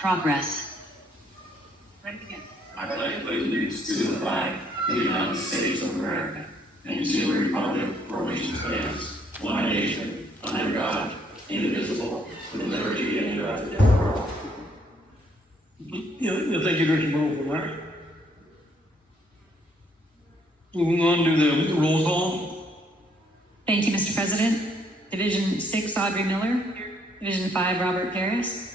Progress. I pledge allegiance to the flag of the United States of America and to the republic for which it stands, one nation, under God, indivisible, with liberty and justice for all. Thank you, Director Burrow, for that. Moving on to the roll call. Thank you, Mr. President. Division 6, Audrey Miller. Division 5, Robert Paris.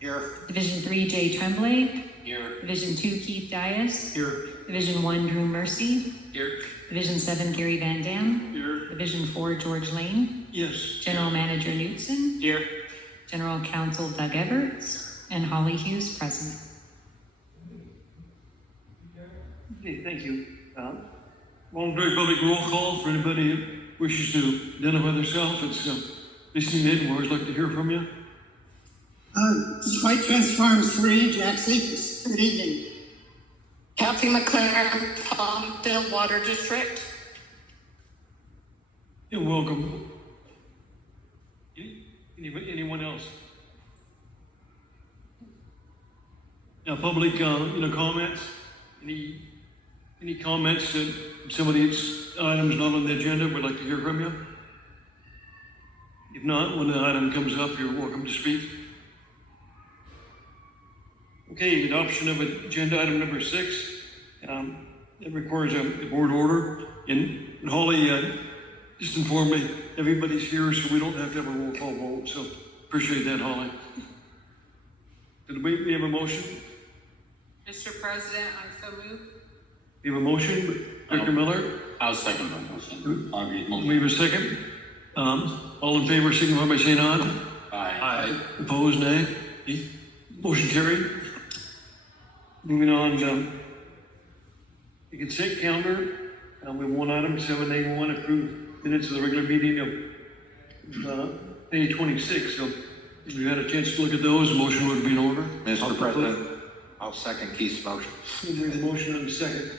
Here. Division 3, Jay Tremblay. Here. Division 2, Keith Dias. Here. Division 1, Drew Mercy. Here. Division 7, Gary Van Dam. Here. Division 4, George Lane. Yes. General Manager Knutson. Here. General Counsel Doug Everts. And Holly Hughes, present. Okay, thank you. Voluntary public roll call for anybody who wishes to identify themselves. It's listening in. We always like to hear from you. White Trans Farms 3, Jack Cephas. Good evening. Kathy McLaren, Palmdale Water District. You're welcome. Anyone else? Now, public, comments. Any comments that some of these items not on the agenda would like to hear from you? If not, when the item comes up, you're welcome to speak. Okay, adoption of agenda item number 6. It requires a board order. And Holly, just inform me, everybody's here, so we don't have to have a roll call vote. So appreciate that, Holly. Did we have a motion? Mr. President, I so move. We have a motion, Director Miller. I'll second the motion. I'll agree. We have a second. All in favor, signify by saying aye. Aye. Opposed, nay. Motion carried. Moving on, the consent calendar. We have one item, 7A1, approved minutes of the regular meeting of May 26th. So if you had a chance to look at those, the motion would be in order. Mr. President, I'll second Keith's motion. There's a motion and a second.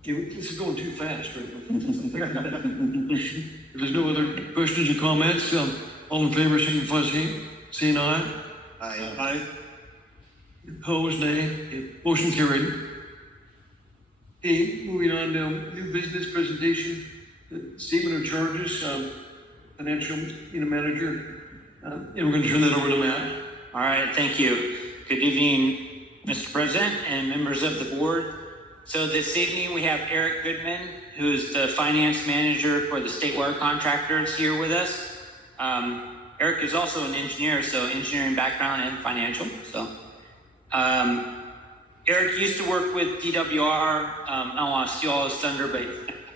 Okay, this is going too fast, right? If there's no other questions or comments, all in favor, signify by saying aye. Aye. Aye. Opposed, nay. Okay, motion carried. Okay, moving on to new business presentation, statement of charges, financial manager. And we're going to turn that over to Matt. All right, thank you. Good evening, Mr. President and members of the board. So this evening we have Eric Goodman, who's the finance manager for the state water contractors, here with us. Eric is also an engineer, so engineering background and financial. So Eric used to work with DWR. I don't want to steal all his thunder, but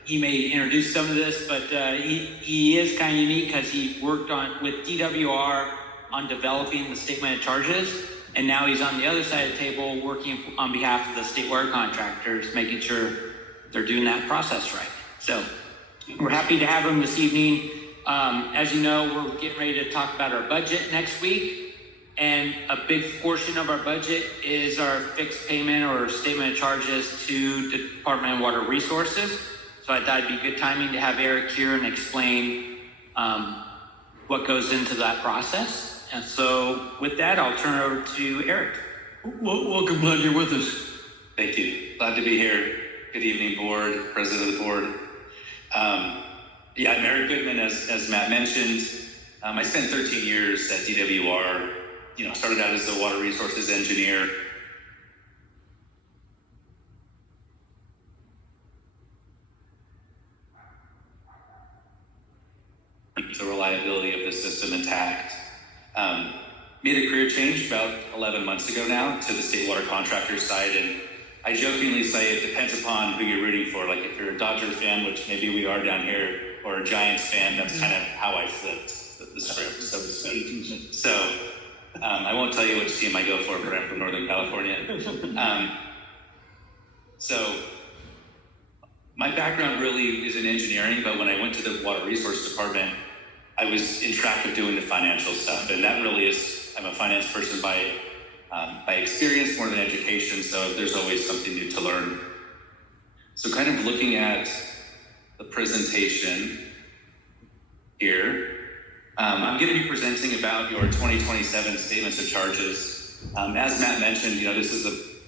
he may introduce some of this, but he is kind of unique because he worked with DWR on developing the statement of charges. And now he's on the other side of the table working on behalf of the state water contractors, making sure they're doing that process right. So we're happy to have him this evening. As you know, we're getting ready to talk about our budget next week. And a big portion of our budget is our fixed payment or statement of charges to the Department of Water Resources. So I thought it'd be good timing to have Eric here and explain what goes into that process. And so with that, I'll turn it over to Eric. Welcome, glad you're with us. Thank you. Glad to be here. Good evening, board, president of the board. I'm Eric Goodman, as Matt mentioned. I spent 13 years at DWR. Started out as a water resources engineer. The reliability of the system intact. Made a career change about 11 months ago now to the state water contractor side, and I jokingly say it depends upon who you're rooting for. Like if you're a Dodgers fan, which maybe we are down here, or a Giants fan, that's kind of how I flipped the script, so to speak. So I won't tell you which team I go for, but I'm from Northern California. So my background really is in engineering, but when I went to the Water Resource Department, I was in track of doing the financial stuff, and that really is, I'm a finance person by experience more than education, so there's always something new to learn. So kind of looking at the presentation here, I'm going to be presenting about your 2027 statements of charges. As Matt mentioned, this is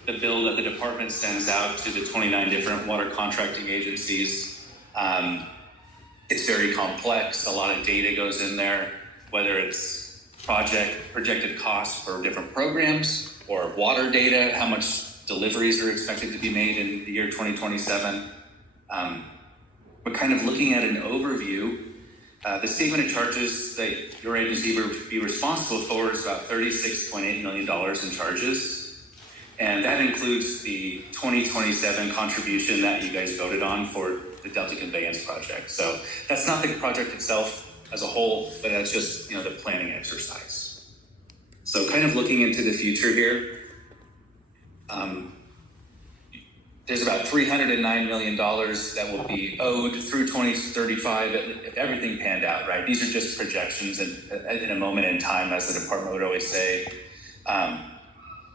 the bill that the department sends out to the 29 different water contracting agencies. It's very complex. A lot of data goes in there, whether it's projected costs for different programs or water data, how much deliveries are expected to be made in the year 2027. But kind of looking at an overview, the statement of charges that your agency would be responsible for is about $36.8 million in charges. And that includes the 2027 contribution that you guys voted on for the Delta Conveyance Project. So that's not the project itself as a whole, but that's just, the planning exercise. So kind of looking into the future here, there's about $309 million that will be owed through 2035 if everything panned out, right? These are just projections in a moment in time, as the department would always say.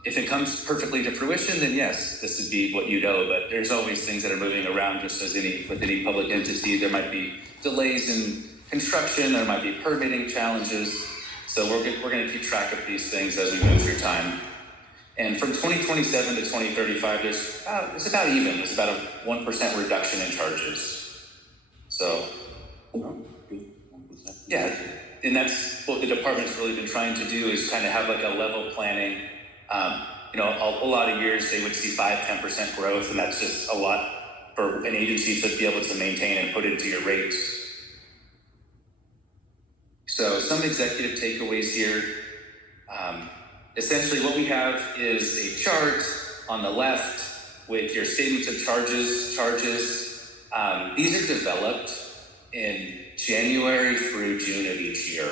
If it comes perfectly to fruition, then yes, this would be what you'd owe, but there's always things that are moving around, just as with any public entity. There might be delays in construction, there might be permitting challenges. So we're going to keep track of these things as we move through time. And from 2027 to 2035, it's about even. It's about a 1% reduction in charges. So, yeah, and that's what the department's really been trying to do, is kind of have like a level planning. A lot of years they would see 5-10% growth, and that's just a lot for an agency to be able to maintain and put into your rates. So some executive takeaways here. Essentially what we have is a chart on the left with your statements of charges. These are developed in January through June of each year.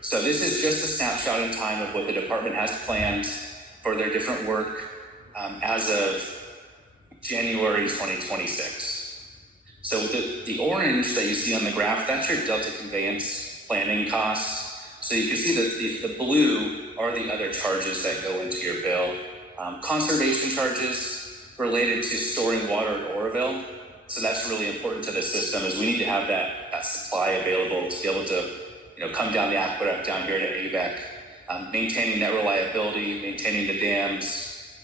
So this is just a snapshot in time of what the department has planned for their different work as of January 2026. So the orange that you see on the graph, that's your Delta Conveyance planning costs. So you can see that the blue are the other charges that go into your bill. Conservation charges related to storing water in Oroville. So that's really important to the system, is we need to have that supply available to be able to come down the aqueduct down here to AVEK, maintaining that reliability, maintaining the dams,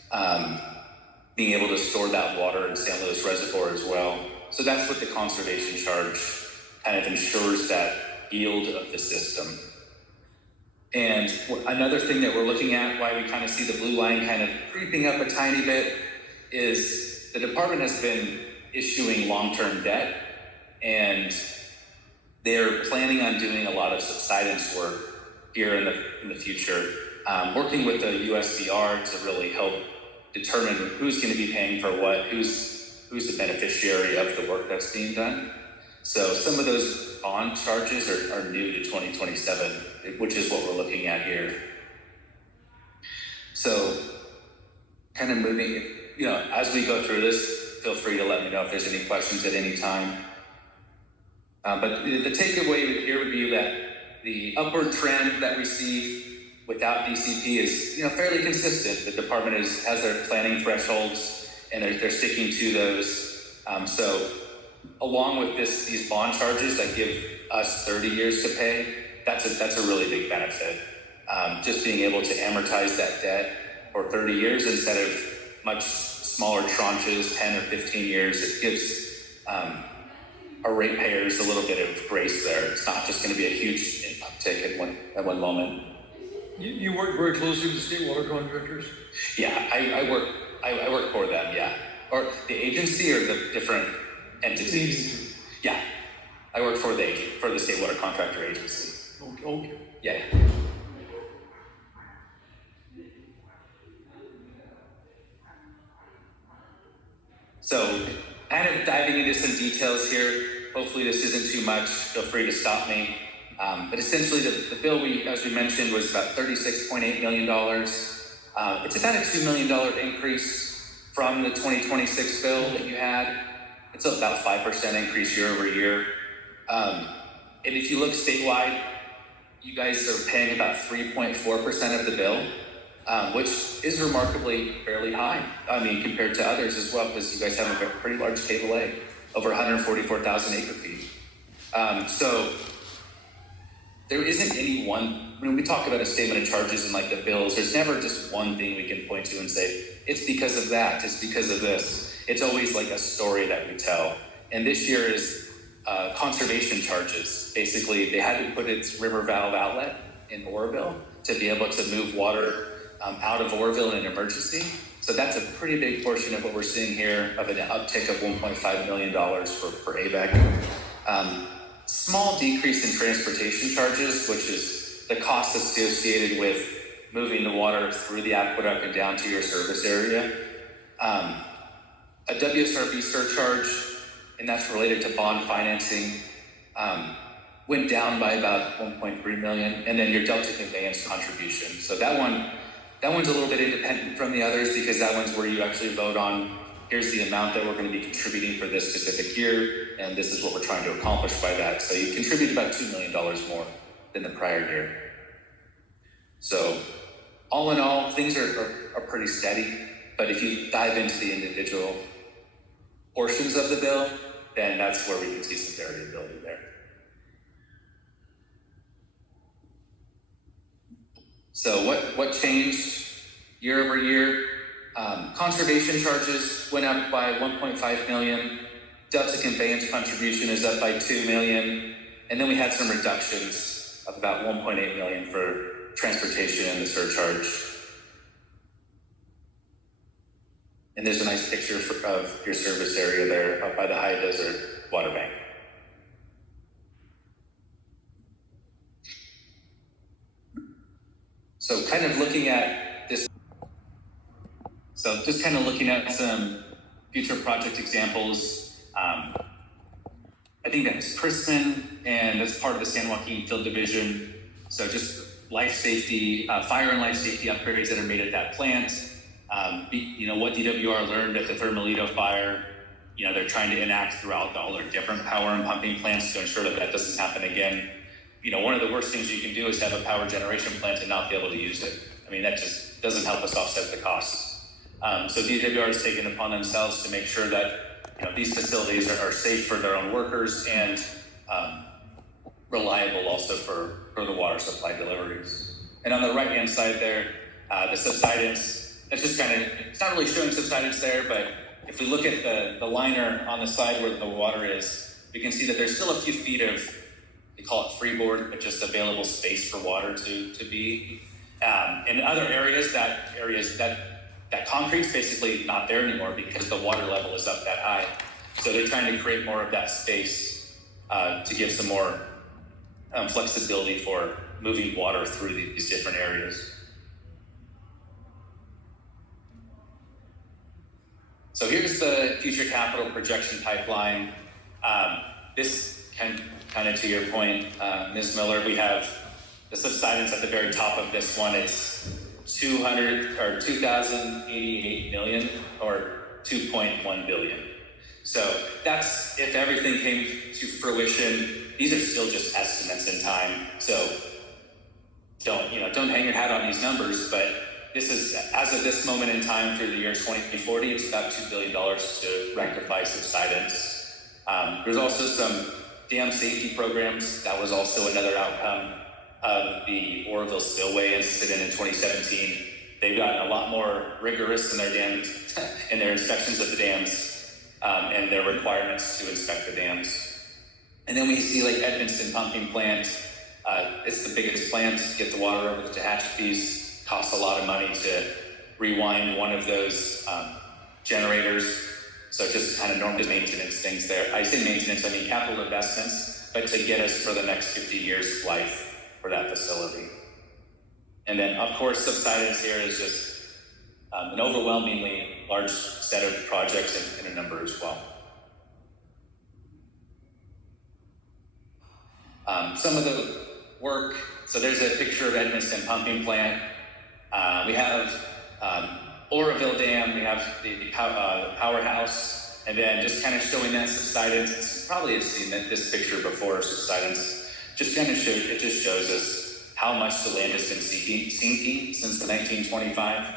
being able to store that water in San Luis Reservoir as well. So that's what the conservation charge kind of ensures, that yield of the system. And another thing that we're looking at, why we kind of see the blue line kind of creeping up a tiny bit, is the department has been issuing long-term debt, and they're planning on doing a lot of subsidence work here in the future, working with the USDR to really help determine who's going to be paying for what, who's the beneficiary of the work that's being done. So some of those bond charges are new to 2027, which is what we're looking at here. So kind of moving, as we go through this, feel free to let me know if there's any questions at any time. But the takeaway here would be that the upward trend that we see without DCP is fairly consistent. The department has their planning thresholds, and they're sticking to those. So along with these bond charges that give us 30 years to pay, that's a really big benefit. Just being able to amortize that debt for 30 years instead of much smaller tranches, 10 or 15 years, it gives our ratepayers a little bit of grace there. It's not just going to be a huge uptick at one moment. You work very closely with the state water contractors? Yeah, I work for them, yeah. Or the agency or the different entities? Yeah, I work for the state water contractor agency. Okay. Yeah. So, kind of diving into some details here. Hopefully this isn't too much. Feel free to stop me. But essentially the bill, as we mentioned, was about $36.8 million. It's about a $2 million increase from the 2026 bill that you had. It's about a 5% increase year over year. And if you look statewide, you guys are paying about 3.4% of the bill, which is remarkably fairly high. I mean, compared to others as well, because you guys have a pretty large table A, over 144,000 acre feet. So there isn't any one, when we talk about a statement of charges and like the bills, there's never just one thing we can point to and say, it's because of that, it's because of this. It's always like a story that we tell. And this year is conservation charges. Basically, they had to put its river valve outlet in Oroville to be able to move water out of Oroville in an emergency. So that's a pretty big portion of what we're seeing here of an uptick of $1.5 million for AVEK. Small decrease in transportation charges, which is the cost associated with moving the water through the aqueduct and down to your service area. A WSRB surcharge, and that's related to bond financing, went down by about 1.3 million, and then your Delta conveyance contribution. So that one's a little bit independent from the others because that one's where you actually vote on, here's the amount that we're going to be contributing for this specific year, and this is what we're trying to accomplish by that. So you contribute about $2 million more than the prior year. So all in all, things are pretty steady, but if you dive into the individual portions of the bill, then that's where we can see some variability there. So what changed year over year? Conservation charges went up by 1.5 million. Delta conveyance contribution is up by 2 million. And then we had some reductions of about 1.8 million for transportation and the surcharge. And there's a nice picture of your service area there up by the high desert water bank. So kind of looking at this, so just kind of looking at some future project examples. I think that's Crispin, and that's part of the San Joaquin Field Division. So just life safety, fire and life safety upgrades that are made at that plant. What DWR learned at the Thermalito fire, they're trying to enact throughout all their different power and pumping plants to ensure that that doesn't happen again. One of the worst things you can do is have a power generation plant and not be able to use it. I mean, that just doesn't help us offset the costs. So DWR has taken it upon themselves to make sure that these facilities are safe for their own workers and reliable also for the water supply deliveries. And on the right-hand side there, the subsidence, it's just it's not really showing subsidence there, but if we look at the liner on the side where the water is, you can see that there's still a few feet of, they call it freeboard, but just available space for water to be. In other areas, that concrete's basically not there anymore because the water level is up that high. So they're trying to create more of that space to give some more flexibility for moving water through these different areas. So here's the future capital projection pipeline. This kind of to your point, Ms. Miller, we have the subsidence at the very top of this one. It's 2,088 million or 2.1 billion. So that's if everything came to fruition. These are still just estimates in time. So don't hang your hat on these numbers, but this is, as of this moment in time through the year 2040, it's about $2 billion to rectify subsidence. There's also some dam safety programs. That was also another outcome of the Oroville spillway incident in 2017. They've gotten a lot more rigorous in their dams, in their inspections of the dams, and their requirements to inspect the dams. And then we see like Edmonston pumping plant. It's the biggest plant. Get the water over the Tehachapi's. Costs a lot of money to rewind one of those generators. So just kind of normal maintenance things there. I say maintenance, I mean capital investments, but to get us for the next 50 years of life for that facility. And then of course, subsidence here is just an overwhelmingly large set of projects and a number as well. Some of the work, so there's a picture of Edmonston pumping plant. We have Oroville Dam, we have the powerhouse, and then just kind of showing that subsidence. You probably have seen this picture before, subsidence. Just kind of shows us how much the land has been sinking since the 1925.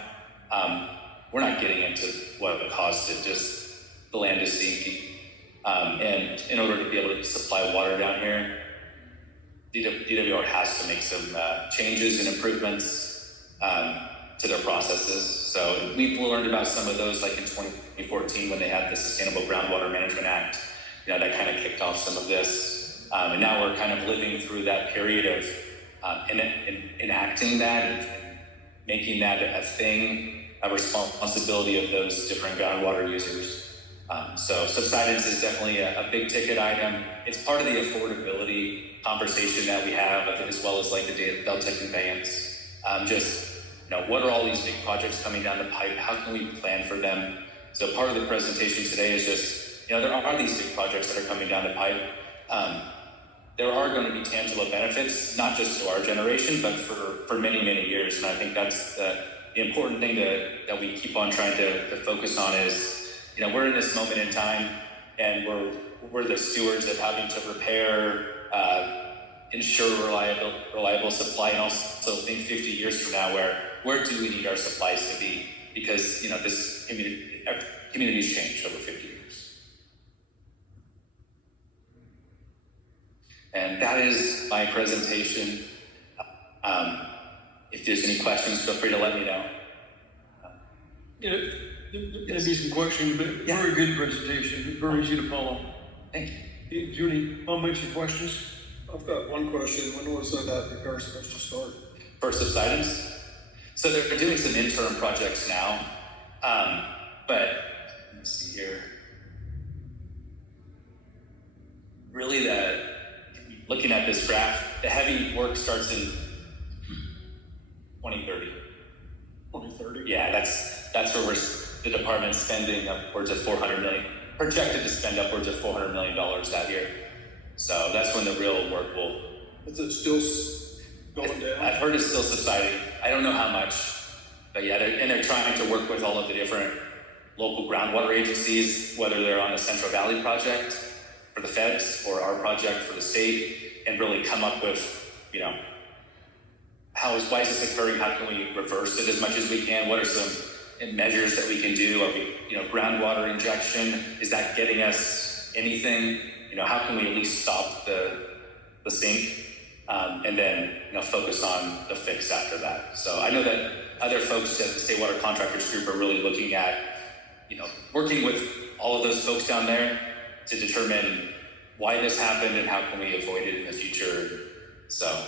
We're not getting into what it caused it, just the land is sinking. And in order to be able to supply water down here, DWR has to make some changes and improvements to their processes. So we've learned about some of those, like in 2014 when they had the Sustainable Groundwater Management Act. You know, that kind of kicked off some of this, and now we're kind of living through that period of enacting that and making that a thing, a responsibility of those different groundwater users. So subsidence is definitely a big ticket item. It's part of the affordability conversation that we have, as well as like the Delta conveyance. What are all these big projects coming down the pipe? How can we plan for them? So part of the presentation today is just, there are these big projects that are coming down the pipe. There are going to be tangible benefits, not just to our generation, but for many, many years. And I think that's the important thing that we keep on trying to focus on is, we're in this moment in time, and we're the stewards of having to repair, ensure reliable supply, and also think 50 years from now, where do we need our supplies to be? Because this community's changed over 50 years. And that is my presentation. If there's any questions, feel free to let me know. There'd be some questions, but very good presentation, very easy to follow. Thank you. Hey, Judy, comments or questions? I've got one question. When was that repair supposed to start? For subsidence? So they're doing some interim projects now, but let me see here. Really, looking at this graph, the heavy work starts in 2030. 2030? Yeah, that's where the department's spending upwards of $400 million, projected to spend upwards of $400 million that year. So that's when the real work will. Is it still going down? I've heard it's still subsiding. I don't know how much, but yeah, they're trying to work with all of the different local groundwater agencies, whether they're on the Central Valley project for the feds or our project for the state, and really come up with, why is this occurring? How can we reverse it as much as we can? What are some measures that we can do? Are we, groundwater injection, is that getting us anything? How can we at least stop the sink, and then, focus on the fix after that? So I know that other folks at the State Water Contractors Group are really looking at, working with all of those folks down there to determine why this happened and how can we avoid it in the future. So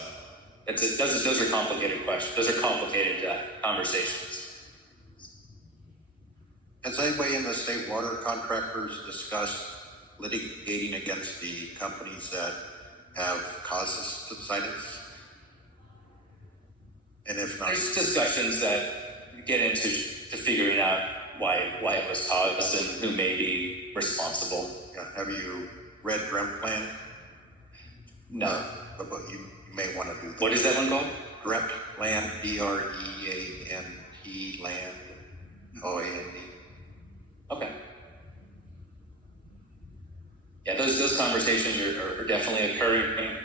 those are complicated questions. Those are complicated conversations. Has anybody in the state water contractors discussed litigating against the companies that have caused this subsidence? And if not, there's discussions that get into figuring out why it was caused and who may be responsible. have you read GREMP plan? No. But you may want to do that. What is that one called? GREMP land, DREAMP land, OAND. Okay. Yeah, those conversations are definitely occurring,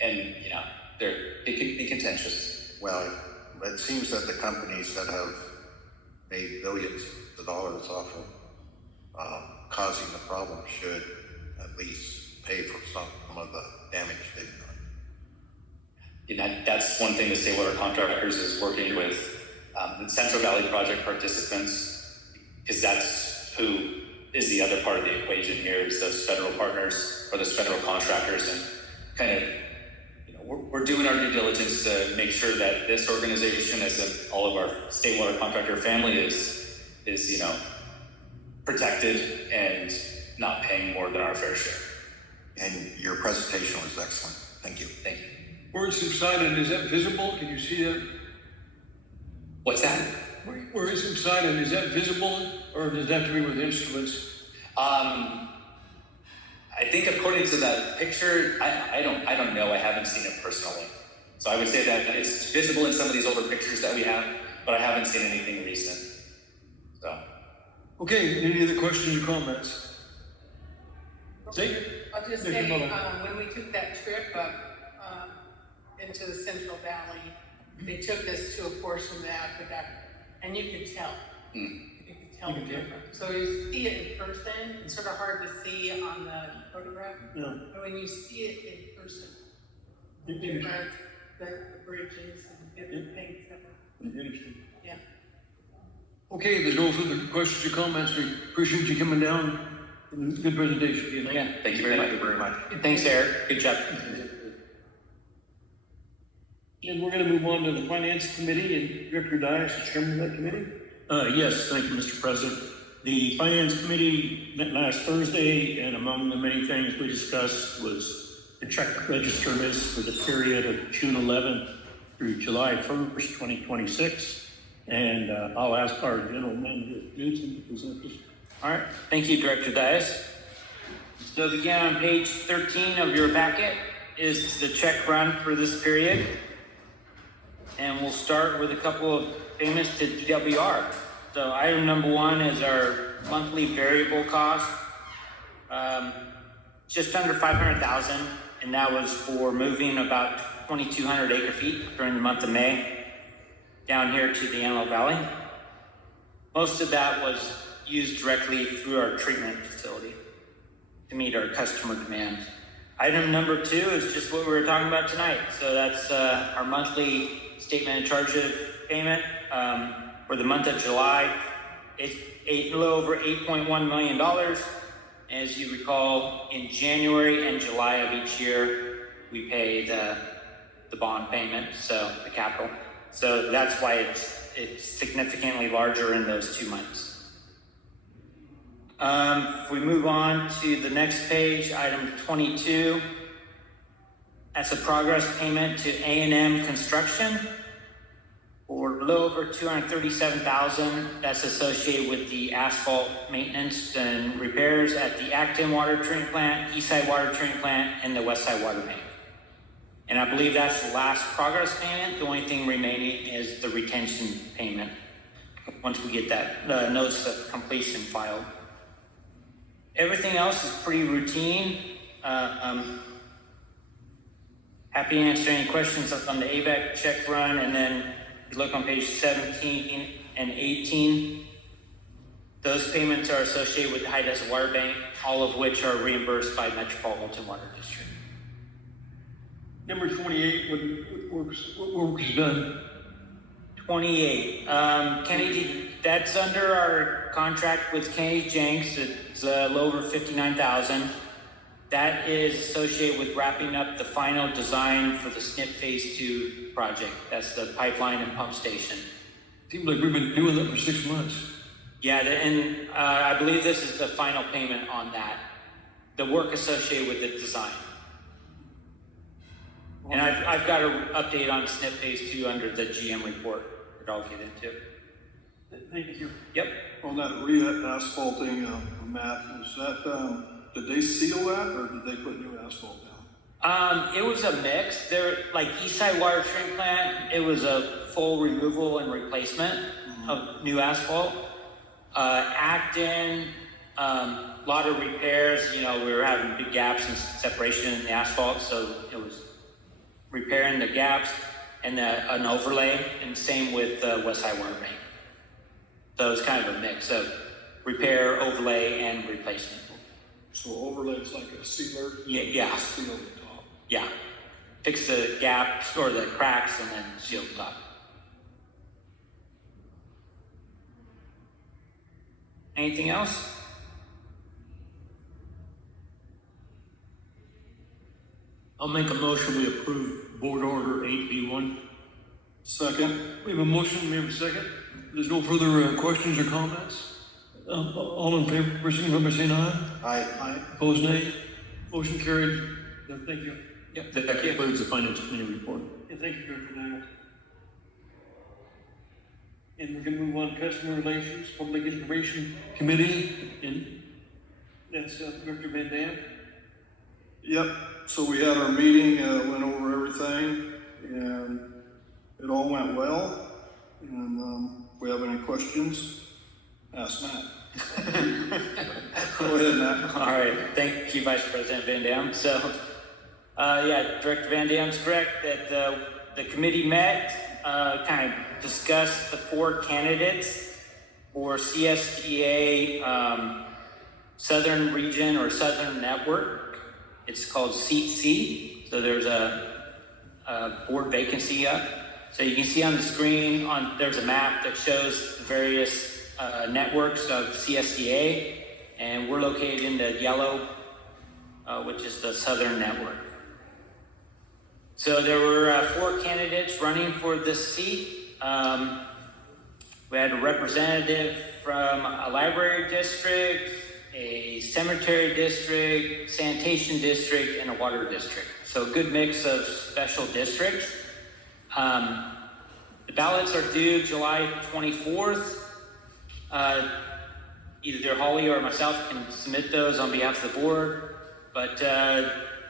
and they can be contentious. Well, it seems that the companies that have made billions of dollars off of causing the problem should at least pay for some of the damage they've done. That's one thing the State Water Contractors is working with the Central Valley Project participants, because that's who is the other part of the equation here, is those federal partners or those federal contractors, and kind of, we're doing our due diligence to make sure that this organization, as in all of our state water contractor family, is protected and not paying more than our fair share. And your presentation was excellent. Thank you. Thank you. Where it's subsided, is that visible? Can you see that? What's that? Where it's subsided, is that visible, or does that have to be with instruments? I think according to that picture, I don't know. I haven't seen it personally. So I would say that it's visible in some of these older pictures that we have, but I haven't seen anything recent. So. Okay, any other questions or comments? Say, I'll just say, when we took that trip up into the Central Valley, they took us to a portion of the aqueduct, and you could tell. You could health camera. So you see it in person, it's sort of hard to see on the photograph. Yeah. But when you see it in person, Yeah. different, the bridges and different things. Interesting. Yeah. Okay, there's no further questions or comments. We appreciate you coming down. Good presentation. Yeah, Thank you very much. Thank you very much. thanks, Eric. Good job. And we're gonna move on to the Finance Committee, and Director Dias is chairman of that committee. Yes, thank you, Mr. President. The Finance Committee met last Thursday, and among the many things we discussed was the check register list for the period of June 11th through July 1st, 2026. And I'll ask our General Manager, Newton, to present this. All right, thank you, Director Dias. So begin on page 13 of your packet is the check run for this period. And we'll start with a couple of payments to DWR. So item number one is our monthly variable cost, just under 500,000, and that was for moving about 2,200 acre feet during the month of May down here to the Antelope Valley. Most of that was used directly through our treatment facility to meet our customer demands. Item number two is just what we were talking about tonight. So that's our monthly statement of charges payment for the month of July. It's a little over $8.1 million. As you recall, in January and July of each year, we pay the bond payment, so the capital. So that's why it's significantly larger in those 2 months. If we move on to the next page, item 22, that's a progress payment to A&M Construction for a little over $237,000. That's associated with the asphalt maintenance and repairs at the Acton Water Treatment Plant, Eastside Water Treatment Plant, and the Westside Water Main. And I believe that's the last progress payment. The only thing remaining is the retention payment once we get that notice of completion filed. Everything else is pretty routine. Happy to answer any questions on the AVEK check run, and then you look on page 17 and 18. Those payments are associated with the High Desert Water Bank, all of which are reimbursed by Metropolitan Water District. Number 28, what work is done? 28. Kennedy, that's under our contract with Kennedy Jenks. It's a little over 59,000. That is associated with wrapping up the final design for the SNP Phase 2 project. That's the pipeline and pump station. Seems like we've been doing that for 6 months. Yeah, and I believe this is the final payment on that. The work associated with the design. And I've got an update on SNP Phase 2 under the GM report that I'll get into. Thank you. Yep. On that re-asphalting, Matt, was that, did they seal that or did they put new asphalt down? It was a mix. There, like Eastside Water Treatment Plant, it was a full removal and replacement of new asphalt. Acton, a lot of repairs. You know, we were having big gaps and separation in the asphalt, so it was repairing the gaps and an overlay, and same with Westside Water Main. So it's kind of a mix of repair, overlay, and replacement. So overlay is like a sealer? Yeah. Seal the top. Yeah. Fix the gaps or the cracks and then seal the top. Anything else? I'll make a motion, we approve Board Order 8B1. Second. We have a motion, we have a second. There's no further questions or comments. All in favor, signify by saying aye. Aye. Opposed, nay. Motion carried. Thank you. Yep. That concludes the Finance Committee report. Yeah, thank you, Director Daniels. And we're gonna move on to Customer Relations, Public Information Committee, and that's Director Van Dam. Yep, so we had our meeting, went over everything, and it all went well. And if we have any questions, ask Matt. Go ahead, Matt. All right. Thank you, Vice President Van Dam. So, yeah, Director Van Dam's correct that the committee met, kind of discussed the 4 candidates for CSDA Southern Region or Southern Network. It's called Seat C. So there's a board vacancy up. So you can see on the screen, there's a map that shows the various networks of CSDA, and we're located in the yellow, which is the Southern Network. So there were 4 candidates running for this seat. We had a representative from a library district, a cemetery district, sanitation district, and a water district. So a good mix of special districts. The ballots are due July 24th. Either Holly or myself can submit those on behalf of the board. But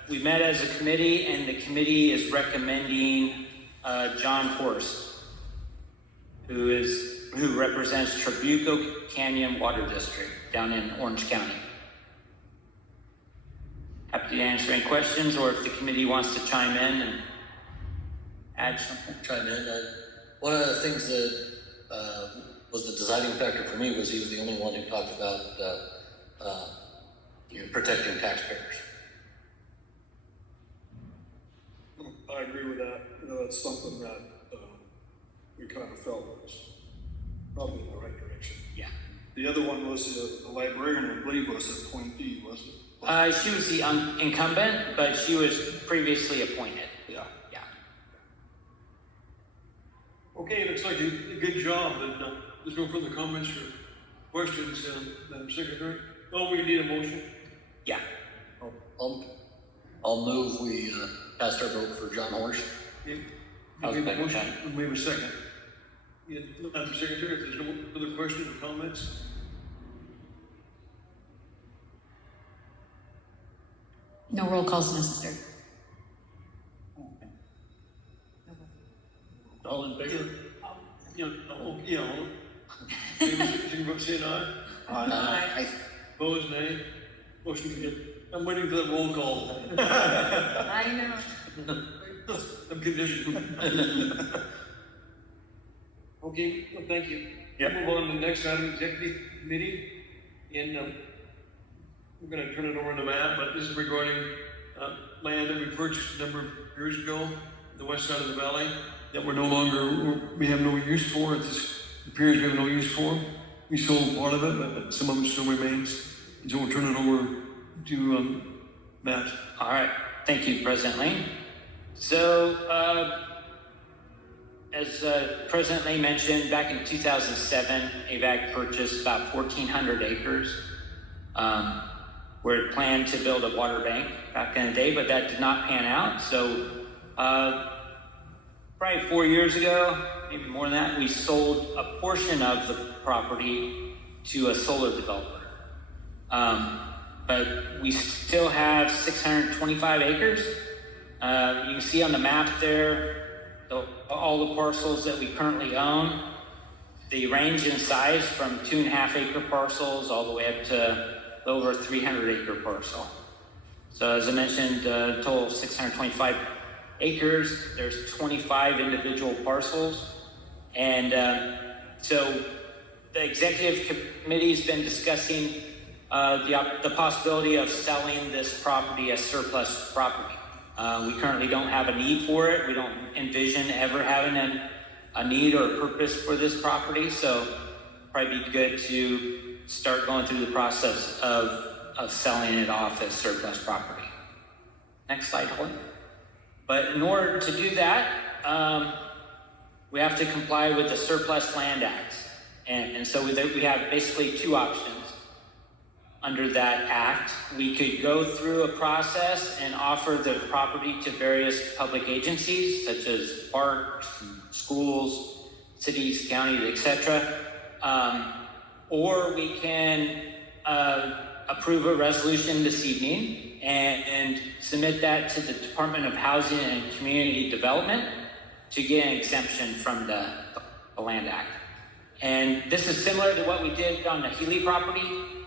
we met as a committee, and the committee is recommending John Horst, who represents Trabuco Canyon Water District down in Orange County. Happy to answer any questions, or if the committee wants to chime in and add something. Chime in. One of the things that was the deciding factor for me was he was the only one who talked about protecting taxpayers. I agree with that. That's something that we kind of felt was probably in the right direction. Yeah. The other one was the librarian, I believe, was an appointee, wasn't it? She was the incumbent, but she was previously appointed. Yeah. Yeah. Okay, looks like a good job, and there's no further comments or questions, Madam Secretary. Oh, we need a motion. Yeah. I'll move we cast our vote for John Horst. Yeah. I'll We have a second motion, that. and we have a second. Yeah, Madam Secretary, if there's no other questions or comments? No roll calls necessary. All in favor? Say aye. I Opposed, nay. Motion carried. I'm waiting for the roll call. I know. I'm conditioned. Okay, well, thank you. Yep. Move on to the next item, executive committee. And we're gonna turn it over to Matt, but this is regarding land that we purchased a number of years ago, on the west side of the valley, that we have no use for. It appears we have no use for. We sold part of it, but some of it still remains. And so we'll turn it over to Matt. All right. Thank you, President Lane. So, as President Lane mentioned, back in 2007, AVEK purchased about 1,400 acres. Where it planned to build a water bank back in the day, but that did not pan out. So, probably 4 years ago, maybe more than that, we sold a portion of the property to a solar developer. But we still have 625 acres. You can see on the map there, all the parcels that we currently own. They range in size from 2.5 acre parcels all the way up to over 300 acre parcel. So as I mentioned, total of 625 acres. There's 25 individual parcels. And so the executive committee's been discussing the possibility of selling this property as surplus property. We currently don't have a need for it. We don't envision ever having a need or a purpose for this property. So probably be good to start going through the process of selling it off as surplus property. Next slide, Holly. But in order to do that, we have to comply with the Surplus Land Act. And so we have basically 2 options under that act. We could go through a process and offer the property to various public agencies, such as parks, schools, cities, counties, etc. Or we can approve a resolution this evening and submit that to the Department of Housing and Community Development to get an exemption from the Land Act. And this is similar to what we did on the Healy property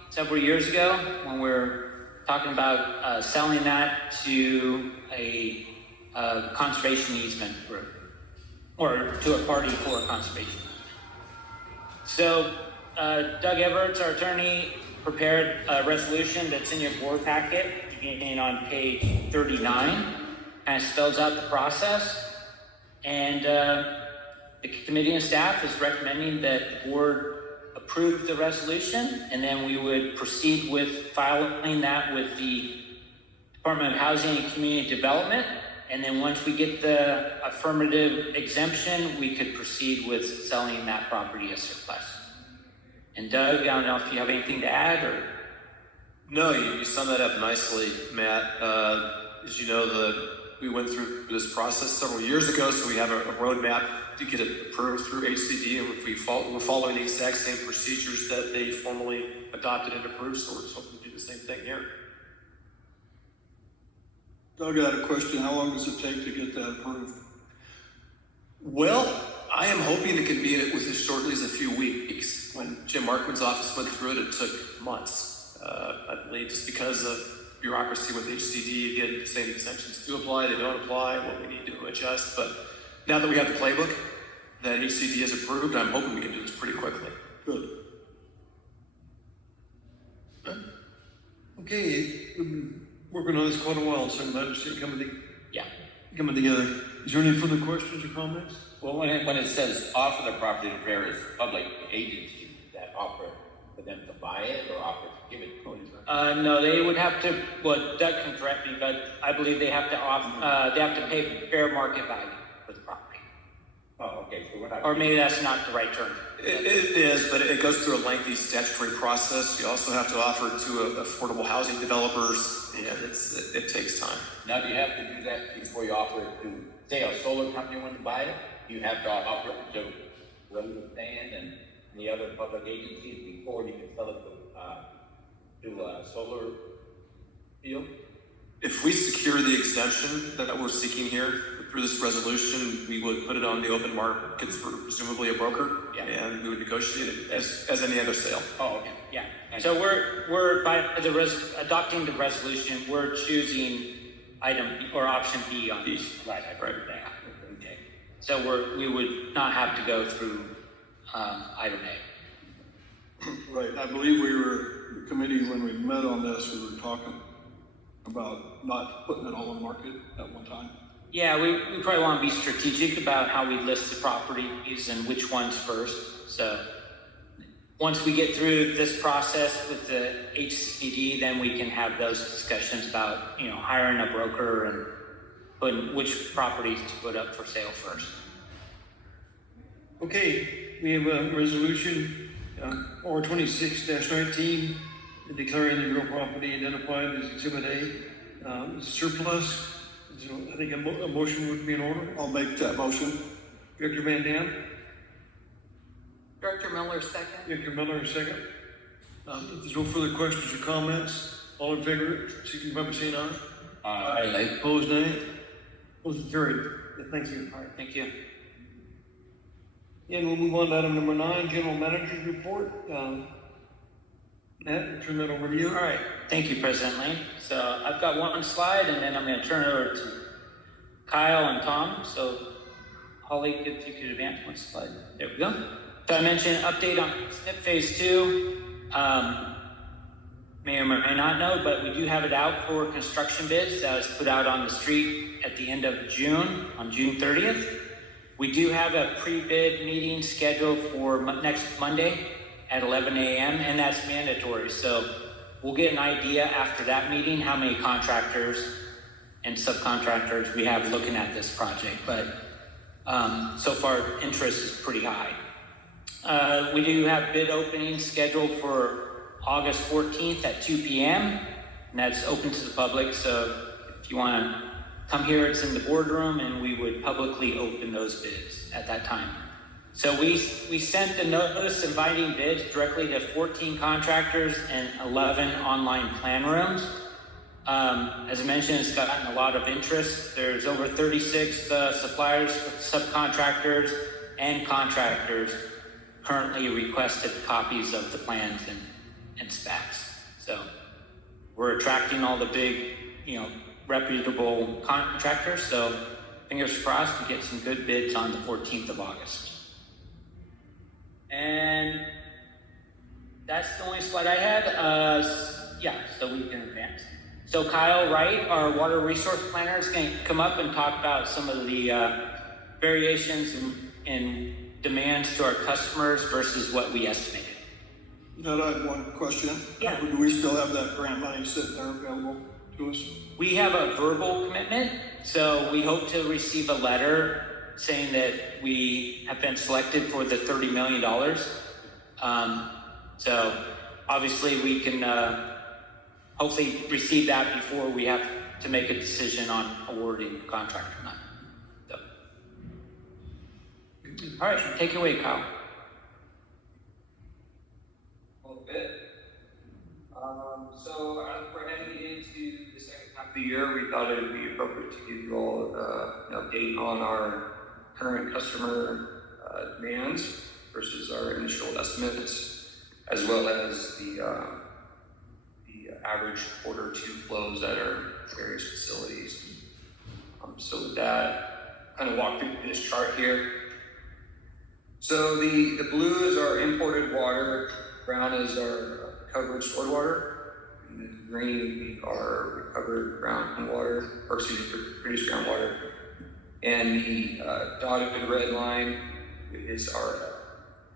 several years ago when we were talking about selling that to a conservation easement group, or to a party for conservation. So Doug Everett, our attorney, prepared a resolution that's in your board packet, beginning on page 39. Kind of spells out the process. And the committee and staff is recommending that the board approve the resolution, and then we would proceed with filing that with the Department of Housing and Community Development. And then once we get the affirmative exemption, we could proceed with selling that property as surplus. And Doug, I don't know if you have anything to add or? No, you summed that up nicely, Matt. As you know, we went through this process several years ago, so we have a roadmap to get it approved through HCD, and we're following the exact same procedures that they formally adopted and approved, so we're just hoping to do the same thing here. Doug, I had a question. How long does it take to get that approved? Well, I am hoping it can be with as shortly as a few weeks. When Jim Markman's office went through it, it took months. I believe just because of bureaucracy with HCD, again, the same exemptions do apply, they don't apply, what we need to adjust. But now that we have the playbook that HCD has approved, I'm hoping we can do this pretty quickly. Good. Okay, we've been working on this quite a while, so I'm glad to see it coming together. Is there any further questions or comments? Well, when it says offer the property to various public agencies, that offer for them to buy it or offer to give it to them? No, they would have to, well, Doug can correct me, but I believe they have to pay fair market value for the property. Oh, okay, so we're not. Or maybe that's not the right term. It is, but it goes through a lengthy statutory process. You also have to offer to affordable housing developers, and it takes time. Now, do you have to do that before you offer it to, say, a solar company want to buy it? You have to offer it to Roseland and the other public agencies before you can sell it to a solar field? If we secure the exemption that we're seeking here through this resolution, we would put it on the open market for presumably a broker, and we would negotiate it as any other sale. Oh, okay. Yeah. So we're by adopting the resolution, we're choosing item or option B on this. Right. Right. Okay. So we would not have to go through item A. Right. I believe the committee, when we met on this, we were talking about not putting it all on the market at one time. Yeah, we probably want to be strategic about how we list the properties and which ones first. So once we get through this process with the HCD, then we can have those discussions about, hiring a broker and putting which properties to put up for sale first. Okay, we have a resolution, R26-19, declaring the real property identified as Exhibit A, surplus. So I think a motion would be in order. I'll make that motion. Director Van Dam, Director Miller, second. Director Miller, second. If there's no further questions or comments, all in favor, signify by saying aye. Aye. Opposed, nay. Motion carried. Thank you. All right, thank you. And we'll move on to item number 9, General Manager's Report. Matt, I'll turn that over to you. All right, thank you, President Lane. So I've got one slide, and then I'm going to turn it over to Kyle and Tom. So Holly, if you could advance one slide. There we go. So I mentioned update on SNP Phase 2. May or may not know, but we do have it out for construction bids. That was put out on the street at the end of June, on June 30th. We do have a pre-bid meeting scheduled for next Monday at 11 a.m. and that's mandatory. So we'll get an idea after that meeting how many contractors and subcontractors we have looking at this project. But so far, interest is pretty high. We do have bid openings scheduled for August 14th at 2 p.m. and that's open to the public. So if you want to come here, it's in the boardroom, and we would publicly open those bids at that time. So we sent the notice inviting bids directly to 14 contractors and 11 online plan rooms. As I mentioned, it's gotten a lot of interest. There's over 36 suppliers, subcontractors, and contractors currently requested copies of the plans and specs. So we're attracting all the big, reputable contractors. So fingers crossed we get some good bids on the 14th of August. And That's the only slide I had. Yeah, so we can advance. So Kyle Wright, our water resource planner, is going to come up and talk about some of the variations in demands to our customers versus what we estimated. Ned, I have one question. Yeah. Do we still have that grant money sitting there available to us? We have a verbal commitment, so we hope to receive a letter saying that we have been selected for the $30 million. So obviously we can hopefully receive that before we have to make a decision on awarding the contract or not. So. All right, take it away, Kyle. A little bit. So as we're heading into the second half of the year, we thought it would be appropriate to give you all an update on our current customer demands versus our initial estimates, as well as the average quarter two flows at our various facilities. So with that, kind of walk through this chart here. So the blue is our imported water, brown is our recovered stored water, and the green would be our recovered groundwater, or excuse me, produced groundwater. And the dotted red line is our,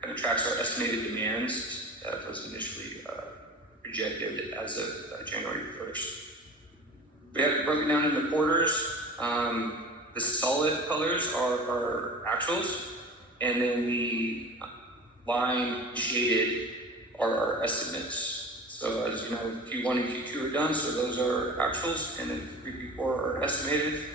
kind of tracks our estimated demands that was initially projected as of January 1st. We have it broken down into quarters. The solid colors are our actuals, and then the line shaded are our estimates. So as you know, Q1 and Q2 are done, so those are actuals, and then 3, Q4 are estimated.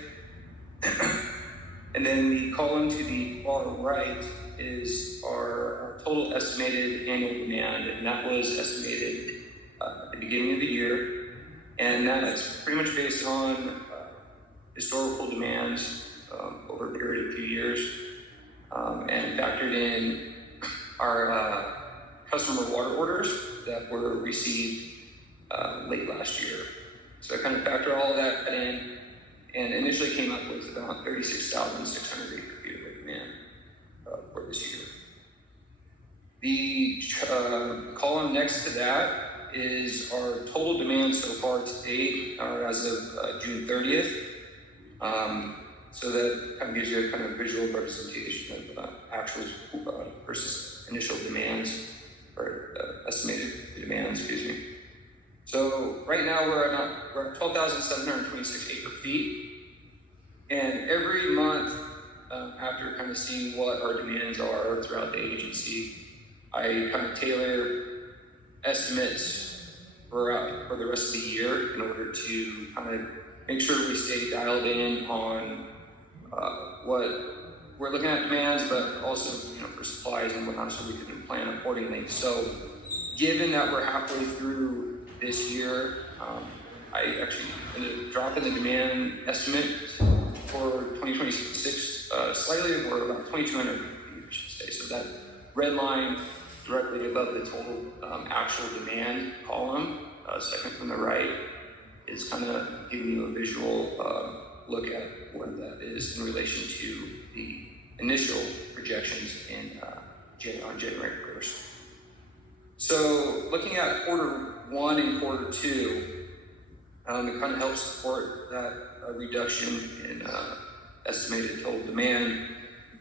And then the column to the far right is our total estimated annual demand, and that was estimated at the beginning of the year, and that's pretty much based on historical demands over a period of a few years, and factored in our customer water orders that were received late last year. So I kind of factor all of that in, and initially came up with about 36,600 acre feet of demand for this year. The column next to that is our total demand so far to date, as of June 30th. So that kind of gives you a kind of visual representation of actuals versus initial demands, or estimated demands, excuse me. So right now we're at 12,726 acre feet. And every month, after kind of seeing what our demands are throughout the agency, I kind of tailor estimates for the rest of the year in order to kind of make sure we stay dialed in on what we're looking at demands, but also, you know, for supplies and whatnot, so we can plan accordingly. So given that we're halfway through this year, I actually ended up dropping the demand estimate for 2026 slightly, or about 2,200 feet, I should say. So that red line directly above the total actual demand column, second from the right, is kind of giving you a visual look at what that is in relation to the initial projections on January 1st. So looking at quarter one and quarter two, it kind of helps support that reduction in estimated total demand.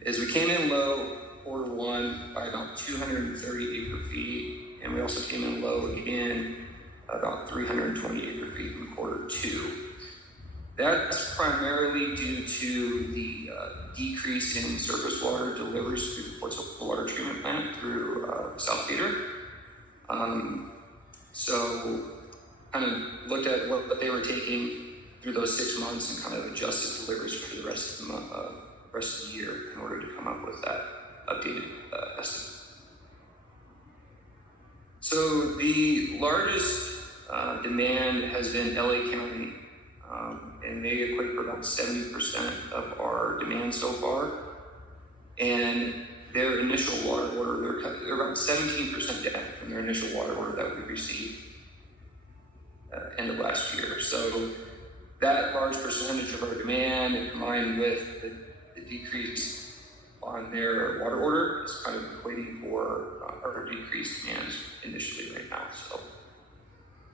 As we came in low quarter one by about 230 acre feet, and we also came in low again about 320 acre feet in quarter two. That's primarily due to the decrease in surface water deliveries through the Portsville Water Treatment Plant through South Feeder. So kind of looked at what they were taking through those 6 months and kind of adjusted deliveries for the rest of the year in order to come up with that updated estimate. So the largest demand has been LA County, and they equate for about 70% of our demand so far. And their initial water order, they're about 17% down from their initial water order that we received end of last year. So that large percentage of our demand, combined with the decrease on their water order is kind of equating for our decreased demands initially right now. So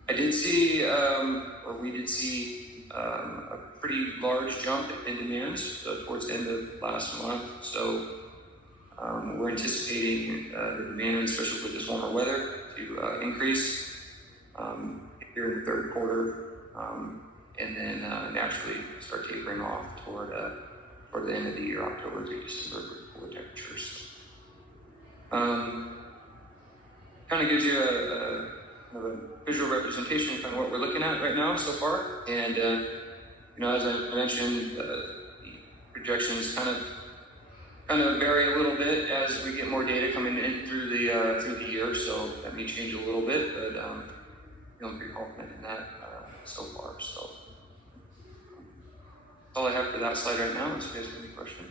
I did see, or we did see a pretty large jump in demands towards the end of last month. So we're anticipating the demand, especially with this warmer weather, to increase here in the third quarter, and then naturally start tapering off toward the end of the year, October through December, for cooler temperatures. Kind of gives you a visual representation of kind of what we're looking at right now so far. And you know, as I mentioned, the projections kind of vary a little bit as we get more data coming in through the year. So that may change a little bit, but feeling pretty confident in that so far. So that's all I have for that slide right now. Unless you guys have any questions.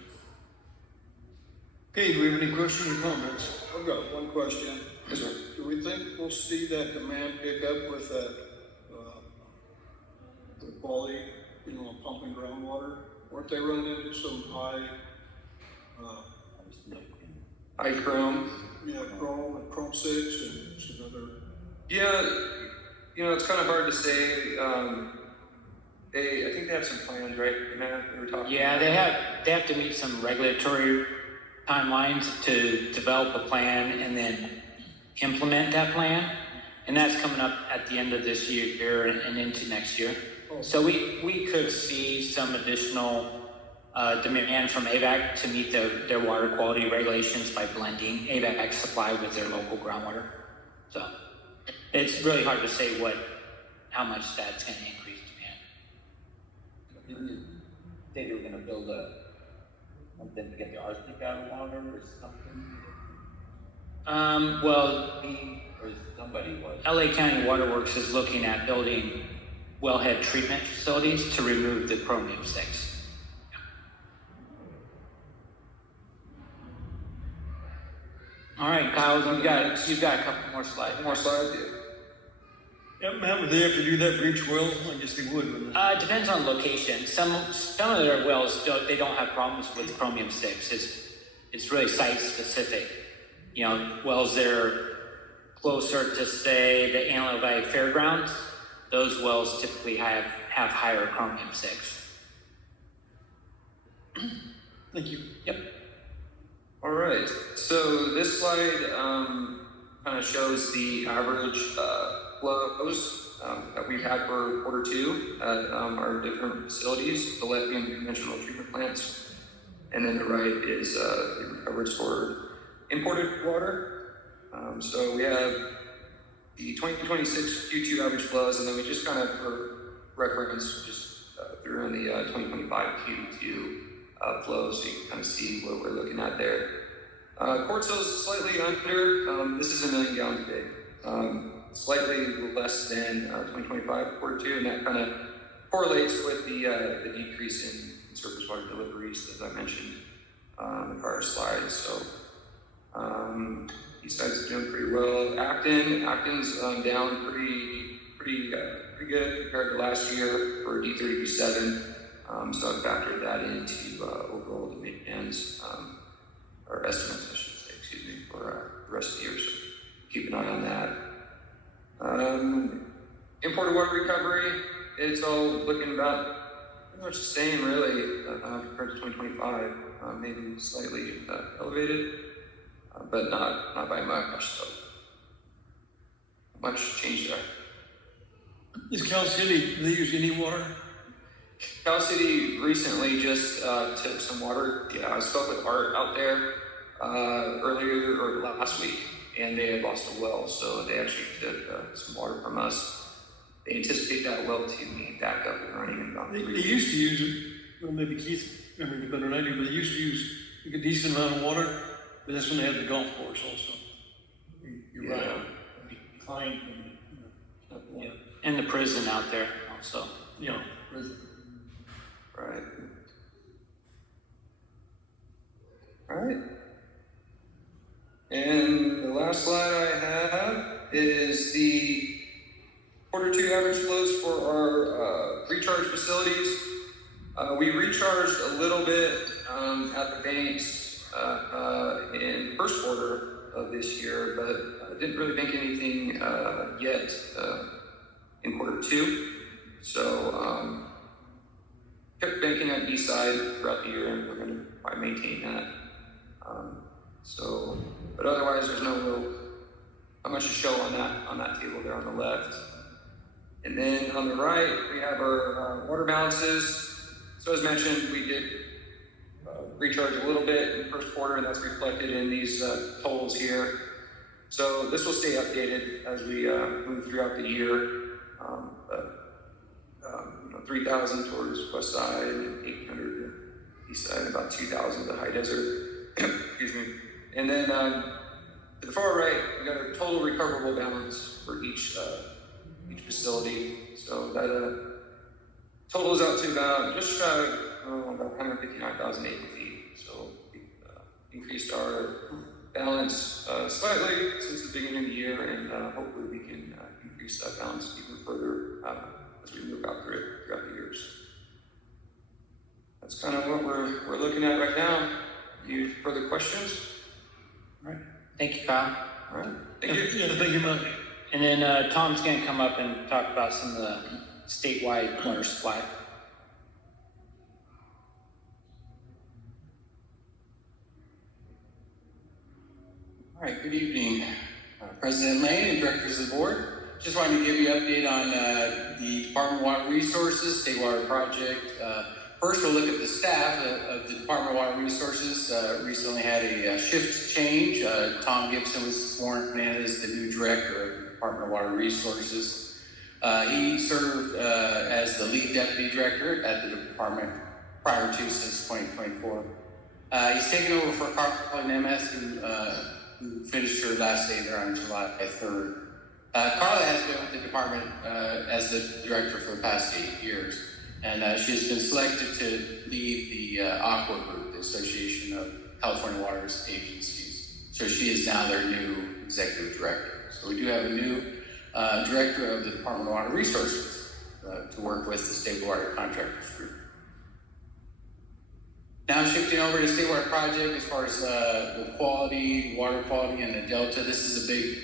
Okay, do we have any questions or comments? I've got one question. Yes, sir. Do we think we'll see that demand pick up with that, the quality, you know, pumping groundwater? Weren't they running into some high, Chrome. yeah, Chrome and Chrome 6 and some other? Yeah, you know, it's kind of hard to say. I think they have some plans, right, Matt? We were talking. Yeah, they have to meet some regulatory timelines to develop a plan and then implement that plan. And that's coming up at the end of this year and into next year. So we could see some additional demand from AVEK to meet their water quality regulations by blending AVEK supply with their local groundwater. So it's really hard to say how much that's going to increase demand. Didn't you say they were gonna build something to get the arsenic out of water or something? Well, Or somebody was? LA County Waterworks is looking at building wellhead treatment facilities to remove the chromium 6. All right, Kyle, you've got a couple more slides. One more slide. Yeah, Matt, would they have to do that for each well? I guess they would, wouldn't they? Depends on location. Some of their wells they don't have problems with chromium 6. It's really site specific. You know, wells that are closer to, say, the Antelope Valley Fairgrounds, those wells typically have higher chromium 6. Thank you. Yep. All right. So this slide kind of shows the average flows that we've had for quarter two at our different facilities, the left being conventional treatment plants, and then the right is the recovered stored imported water. So we have the 2026 Q2 average flows, and then we just kind of, for reference, just threw in the 2025 Q2 flows, so you can kind of see what we're looking at there. Quartzo's slightly under, this is 1 million gallons a day, slightly less than 2025 quarter two, and that kind of correlates with the decrease in surface water deliveries, as I mentioned in the prior slides. So these sites are doing pretty well. Acton's down pretty good compared to last year for D30, D7. So I've factored that into overall demands, or estimates, I should say, excuse me, for the rest of the year. So keep an eye on that. Imported water recovery, it's all looking about pretty much the same, really, compared to 2025. Maybe slightly elevated, but not by much. So much change there. Is Cal City, do they use any water? Cal City recently just took some water. Yeah, I spoke with Art out there earlier or last week, and they had lost a well, so they actually took some water from us. They anticipate that well to be back up and running in about 3 They weeks. used to use, well, maybe Keith remembers better than I do, but they used to use a decent amount of water, but that's when they had the golf course also. You're right. Decline from the, Yeah. And the prison out there also. you know, prison. Right. All right. And the last slide I have is the quarter two average flows for our recharge facilities. We recharged a little bit at the banks in first quarter of this year, but didn't really bank anything yet in quarter two. So kept banking on east side throughout the year, and we're going to probably maintain that. But otherwise, there's not much to show on that table there on the left. And then on the right, we have our water balances. So as mentioned, we did recharge a little bit in the first quarter, and that's reflected in these totals here. So this will stay updated as we move throughout the year. 3,000 towards west side, and 800 east side, and about 2,000 to high desert. Excuse me. And then to the far right, we got our total recoverable balance for each facility. So that totals out to about just shy of about 159,000 acre feet. So we increased our balance slightly since the beginning of the year, and hopefully we can increase that balance even further as we move out throughout the years. That's kind of what we're looking at right now. Any further questions? All right. Thank you, Kyle. All right. Thank you. Yeah, thank you, Mike. And then Tom's going to come up and talk about some of the statewide water supply. All right, good evening, President Lane and directors of the board. Just wanted to give you an update on the Department of Water Resources, State Water Project. First, we'll look at the staff of the Department of Water Resources. Recently had a shift change. Tom Gibson was sworn in as the new director of the Department of Water Resources. He served as the lead deputy director at the department prior to since 2024. He's taken over for Carla Nemeth, who finished her last day there on July 3rd. Carla has been with the department as the director for the past 8 years, and she has been selected to lead the AQUA group, the Association of California Water Agencies. So she is now their new executive director. So we do have a new director of the Department of Water Resources to work with the State Water Contractors Group. Now shifting over to State Water Project, as far as the quality, water quality in the Delta, this is a big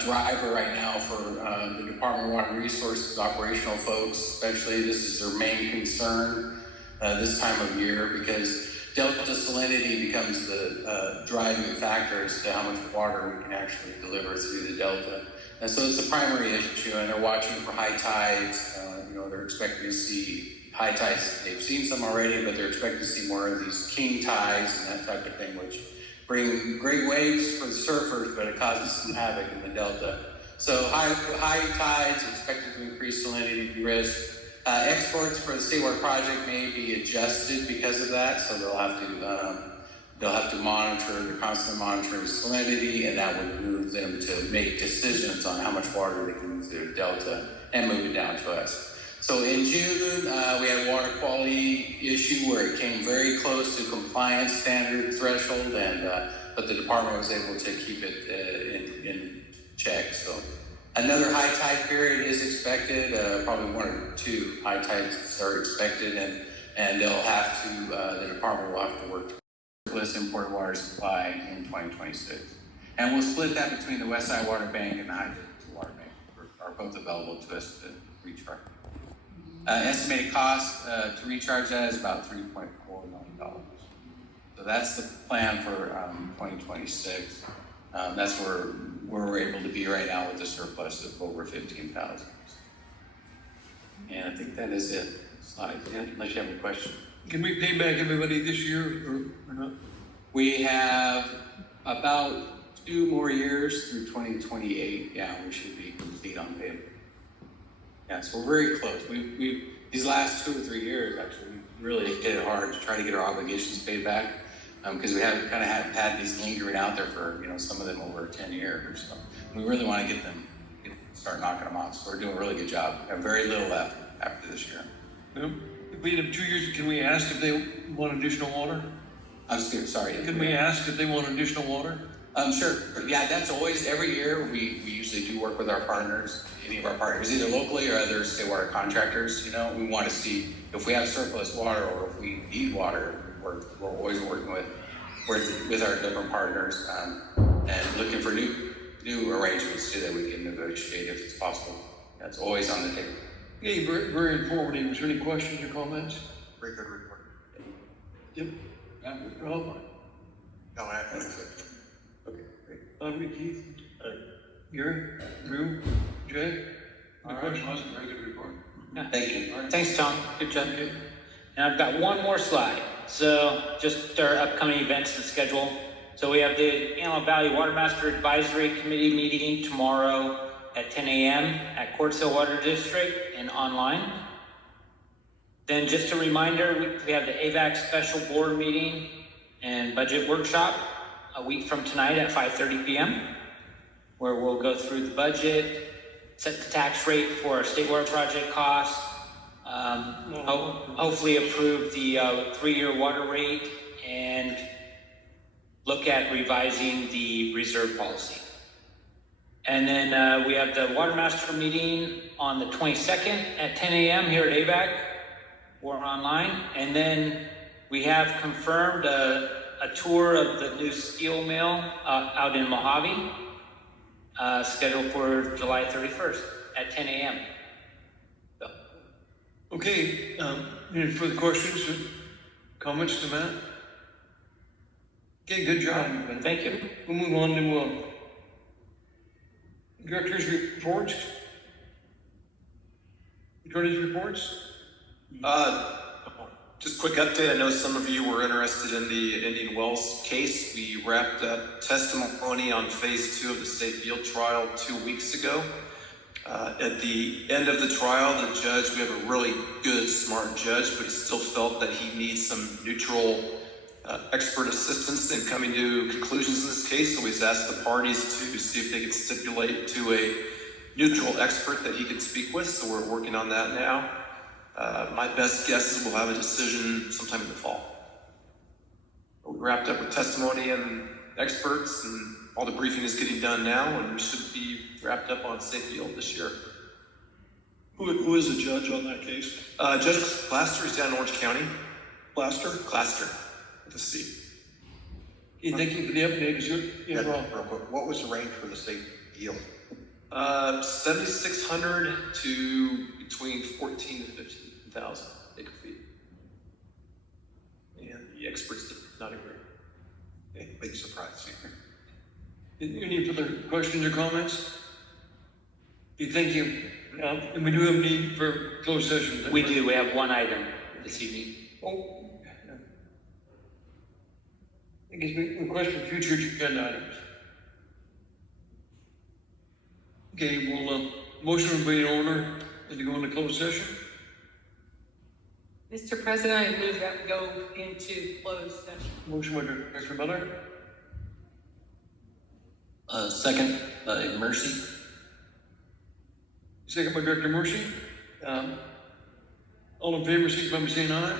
driver right now for the Department of Water Resources operational folks, especially. This is their main concern this time of year, because Delta salinity becomes the driving factor as to how much water we can actually deliver through the Delta. And so it's a primary issue, and they're watching for high tides. They're expecting to see high tides. They've seen some already, but they're expecting to see more of these king tides and that type of thing, which bring great waves for the surfers, but it causes some havoc in the Delta. So high tides expected to increase salinity risk. Exports for the State Water Project may be adjusted because of that, so they'll have to monitor. They're constantly monitoring salinity, and that would move them to make decisions on how much water they can move through the Delta and move it down to us. So in June, we had a water quality issue where it came very close to compliance standard threshold, but the department was able to keep it in check. So another high tide period is expected. Probably 1 or 2 high tides are expected, and they'll have to. The department will have to work to list imported water supply in 2026, and we'll split that between the West Side Water Bank and the High Desert Water Bank. Are both available to us to recharge. Estimated cost to recharge that is about $3.4 million. So that's the plan for 2026. That's where we're able to be right now with a surplus of over 15,000. And I think that is it. Slide, unless you have a question. Can we pay back everybody this year or not? We have about 2 more years through 2028. Yeah, we should be complete on payment. Yeah, so we're very close. We've these last 2 or 3 years, actually, we really hit it hard to try to get our obligations paid back, because we have kind of had these lingering out there for, some of them over 10 years or so. We really want to start knocking them off. So we're doing a really good job. We have very little left after this year. Well, if we have 2 years, can we ask if they want additional water? I'm sorry. Can we ask if they want additional water? Sure. Yeah, that's always, every year, we usually do work with our partners, any of our partners, either locally or other state water contractors. We want to see if we have surplus water or if we need water. We're always working with with our different partners, and looking for new arrangements too that we can negotiate if it's possible. That's always on the table. Okay, very, very informative. Is there any questions or comments? Very good report. Yep. Rob? No, that's it. Okay, great. Keith? Gary? Drew? Jay? Any questions? Very good report. Thank you. Thanks, Tom. Good job. And I've got one more slide. So just our upcoming events and schedule. So we have the Antelope Valley Water Master Advisory Committee meeting tomorrow at 10 a.m. at Quartz Hill Water District and online. Then just a reminder, we have the AVEK special board meeting and budget workshop a week from tonight at 5:30 p.m. where we'll go through the budget, set the tax rate for our state water project costs, hopefully approve the 3-year water rate, and look at revising the reserve policy. And then we have the Water Master meeting on the 22nd at 10 a.m. here at AVEK or online. And then we have confirmed a tour of the new steel mill out in Mojave, scheduled for July 31st at 10 a.m. So. Okay, any further questions or comments to Matt? Okay, good job. Thank you. We'll move on to director's reports. Attorney's reports. Just quick update. I know some of you were interested in the Indian Wells case. We wrapped up testimony on phase 2 of the state field trial 2 weeks ago. At the end of the trial, the judge, we have a really good, smart judge, but he still felt that he needs some neutral expert assistance in coming to conclusions in this case. So he's asked the parties to see if they can stipulate to a neutral expert that he can speak with. So we're working on that now. My best guess is we'll have a decision sometime in the fall. We wrapped up with testimony and experts, and all the briefing is getting done now, and we should be wrapped up on safe field this year. Who is the judge on that case? Judge Claster is down in Orange County. Claster? With a C. Okay, thank you for the update. Is there, Yeah, real quick, what was the range for the state yield? 7,600 to between 14 and 15,000 acre feet. And the experts did not agree. Okay, big surprise. any further questions or comments? Okay, thank you. And we do have a need for closed session. We do. We have one item this evening. Oh. I guess we request for future agenda items. Okay, we'll motion will be in order and to go into closed session. Mr. President, I move that we go into closed session. Motion by Director Miller. Second by Mercy. Second by Director Mercy. All in favor, signify by saying aye.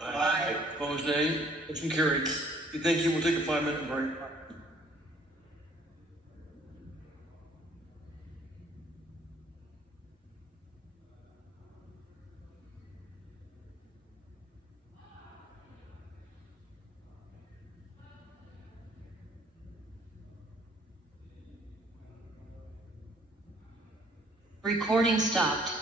Aye. Opposed, nay. Motion carried. Okay, thank you. We'll take a 5-minute break. Recording stopped.